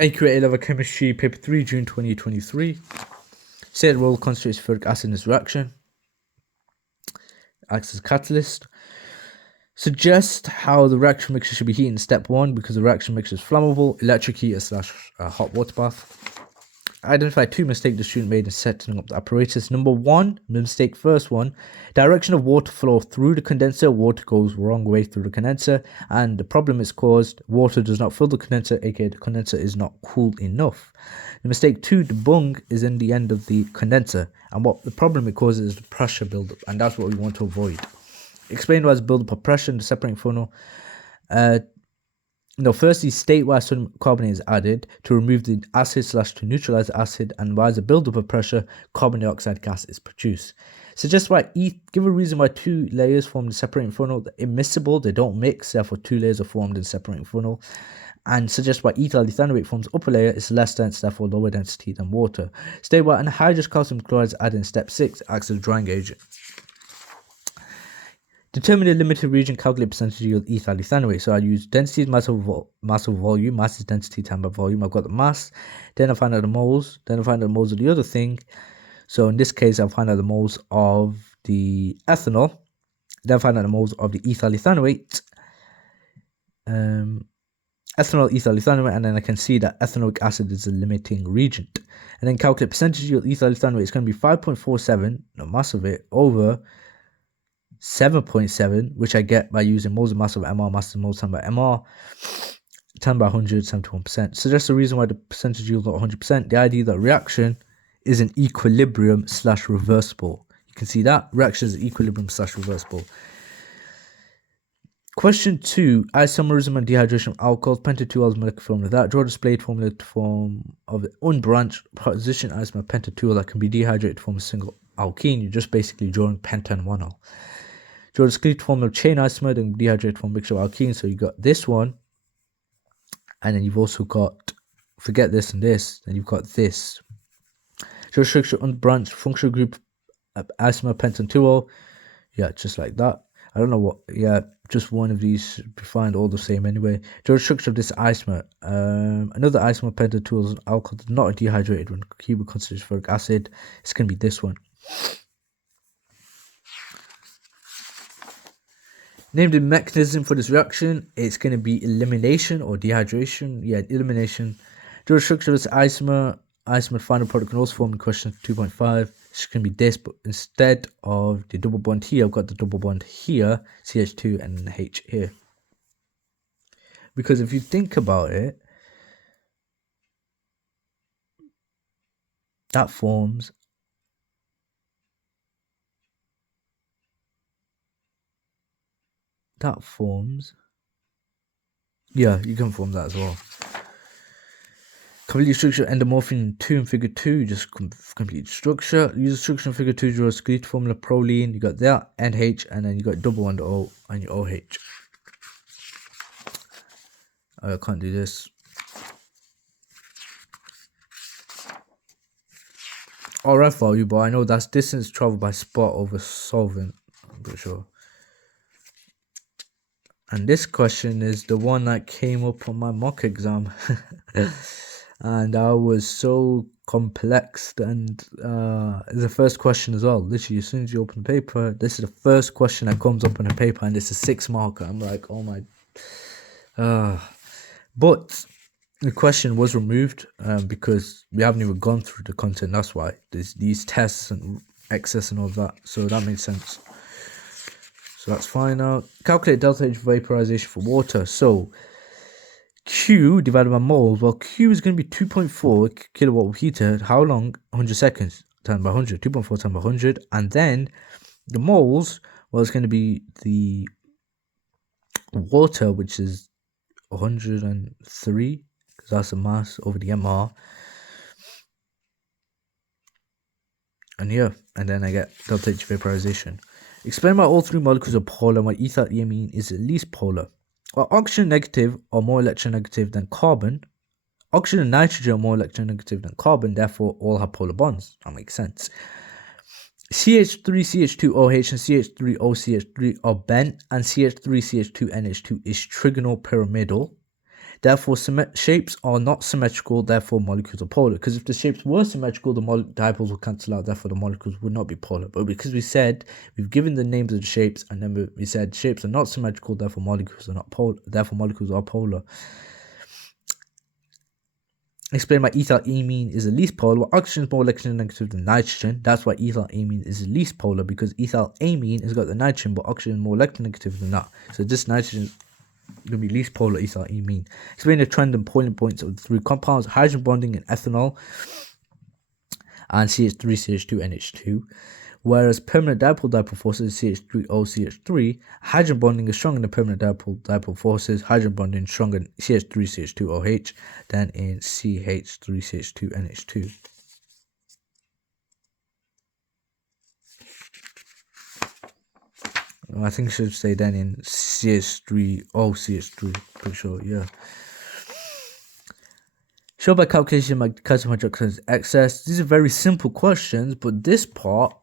AQA A-Level Chemistry, Paper 3, June 2023. Stated role concentrates ferric acid in this reaction. Acts as a catalyst. Suggest how the reaction mixture should be heated in step 1 because the reaction mixture is flammable, electric heater / hot water bath. Identify 2 mistakes the student made in setting up the apparatus. Number 1, mistake first one, direction of water flow through the condenser. Water goes wrong way through the condenser, and the problem is caused. Water does not fill the condenser, aka the condenser is not cool enough. The mistake 2, the bung is in the end of the condenser, and what the problem it causes is the pressure buildup, and that's what we want to avoid. Explain why it's buildup of pressure in the separating funnel. Firstly, state why sodium carbonate is added to remove the acid / to neutralize the acid, and why the buildup of pressure carbon dioxide gas is produced. Suggest why give a reason why 2 layers form the separating funnel. They're immiscible, they don't mix, therefore 2 layers are formed in the separating funnel. And suggest why ethyl ethanoate forms upper layer is less dense, therefore lower density than water. State why anhydrous calcium chloride is added in step 6, acts as a drying agent. Determine the limited region, calculate percentage yield ethyl ethanoate. So I use density is mass over volume, mass is density times by volume. I've got the mass, then I find out the moles, then I find out the moles of the other thing. So in this case, I'll find out the moles of the ethanol, then find out the moles of the ethyl ethanoate. Ethanol, ethyl ethanoate, and then I can see that ethanoic acid is a limiting reagent. And then calculate percentage yield ethyl ethanoate. It's going to be 5.47, the mass of it, over 7.7, which I get by using moles of mass of MR, mass of moles times by MR, 10 by 100, 71%. So that's the reason why the percentage yield is not 100%. The idea that reaction is an equilibrium / reversible. You can see that reaction is equilibrium / reversible. Question 2, isomerism and dehydration of alcohols, penta-2-al's molecular formula. That draw displayed formula to form of the unbranched position isomer penta-2-al that can be dehydrated to form a single alkene. You're just basically drawing penta and 1-al. Draw the discrete form of chain isomer, then dehydrated form mixture of alkenes. So you got this one, and then you've also got, forget this and this, then you've got this. Draw structure unbranched functional group isomer pentan 2-al. Yeah, just like that. I don't know what, yeah, just one of these should be fine, all the same anyway. Draw the structure of this isomer. Another isomer pentan 2-al is an alcohol that's not dehydrated when cubic concentrated ferric acid. It's going to be this one. Name the mechanism for this reaction. It's going to be elimination or dehydration. Yeah, elimination. Draw the structure of this isomer. Isomer final product can also form in question 2.5. It's going to be this, but instead of the double bond here, I've got the double bond here, CH2 and an H here. Because if you think about it, that forms yeah, you can form that as well. Complete structure endomorphin 2 in figure 2, just complete structure. Use the structure in figure 2, draw a discrete formula proline. You got that, NH, and then you got double bond O and your OH. I can't do this. RF value, but I know that's distance traveled by spot over solvent. I'm pretty sure. And this question is the one that came up on my mock exam. And I was so complex, and the first question as well. Literally, as soon as you open the paper, this is the first question that comes up on the paper, and it's a 6 marker. I'm like, oh my. But the question was removed because we haven't even gone through the content. That's why there's these tests and excess and all that. So that makes sense. So that's fine now. Calculate delta H vaporization for water. So Q divided by moles. Well, Q is going to be 2.4 kilowatt of heater. How long? 100 seconds times by 100. 2.4 times by 100. And then the moles, well, it's going to be the water, which is 103, because that's the mass over the MR. And yeah, and then I get delta H vaporization. Explain why all 3 molecules are polar and why ethyl amine is at least polar. Well, oxygen negative or more electronegative than carbon. Oxygen and nitrogen are more electronegative than carbon, therefore all have polar bonds. That makes sense. CH3, CH2OH and CH3OCH3 are bent, and CH3, CH2, NH2 is trigonal pyramidal. Therefore, shapes are not symmetrical, therefore molecules are polar. Because if the shapes were symmetrical, the dipoles will cancel out, therefore the molecules would not be polar. But because we've given the names of the shapes, and then we said shapes are not symmetrical, therefore molecules are not polar, therefore molecules are polar. Explain why ethyl amine is the least polar. Well, oxygen is more electronegative than nitrogen. That's why ethyl amine is the least polar, because ethyl amine has got the nitrogen, but oxygen is more electronegative than that. So this nitrogen is going to be least polar ethyl amine. Explain the trend and boiling points of the three compounds: hydrogen bonding in ethanol and CH3CH2NH2. Whereas permanent dipole forces CH3OCH3, hydrogen bonding is stronger in the permanent dipole forces, hydrogen bonding is stronger in CH3CH2OH than in CH3CH2NH2. I think I should say then in CH3OCH3, pretty sure, yeah. Show by calculation my calcium hydroxide excess. These are very simple questions, but this part,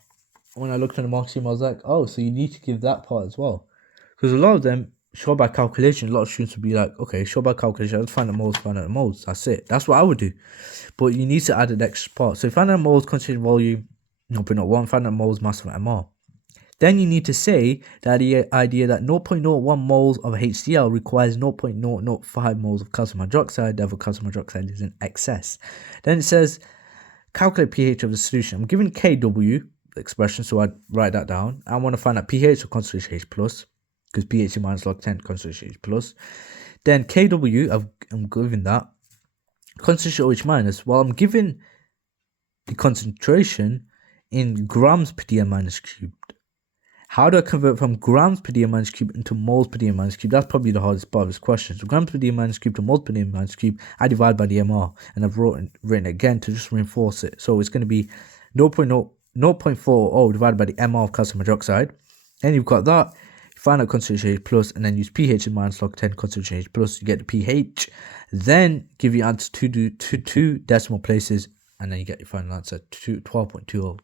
when I looked at the mark scheme, I was like, oh, so you need to give that part as well. Because a lot of them, show by calculation, a lot of students would be like, okay, show by calculation, I'll find the moles, that's it. That's what I would do. But you need to add an extra part. So find out moles, concentration, volume, 0.01, find out moles, mass of MR. Then you need to say that the idea that 0.01 moles of HCl requires 0.005 moles of calcium hydroxide, therefore calcium hydroxide is in excess. Then it says, calculate pH of the solution. I'm given Kw, expression, so I'd write that down. I want to find out pH, so concentration H+, because pH is minus log 10, concentration H+. Then Kw, I'm given that. Concentration OH minus, well, I'm given the concentration in grams per dm minus cubed. How do I convert from grams per dm minus cubed into moles per dm minus cubed? That's probably the hardest part of this question. So grams per dm minus cubed to moles per dm minus cubed, I divide by the MR, and I've written it again to just reinforce it. So it's going to be 0.40 divided by the MR of calcium hydroxide. And you've got that. You find out concentration H plus, and then use pH in minus log 10 concentration H plus. You get the pH. Then give your answer to two decimal places, and then you get your final answer 12.20.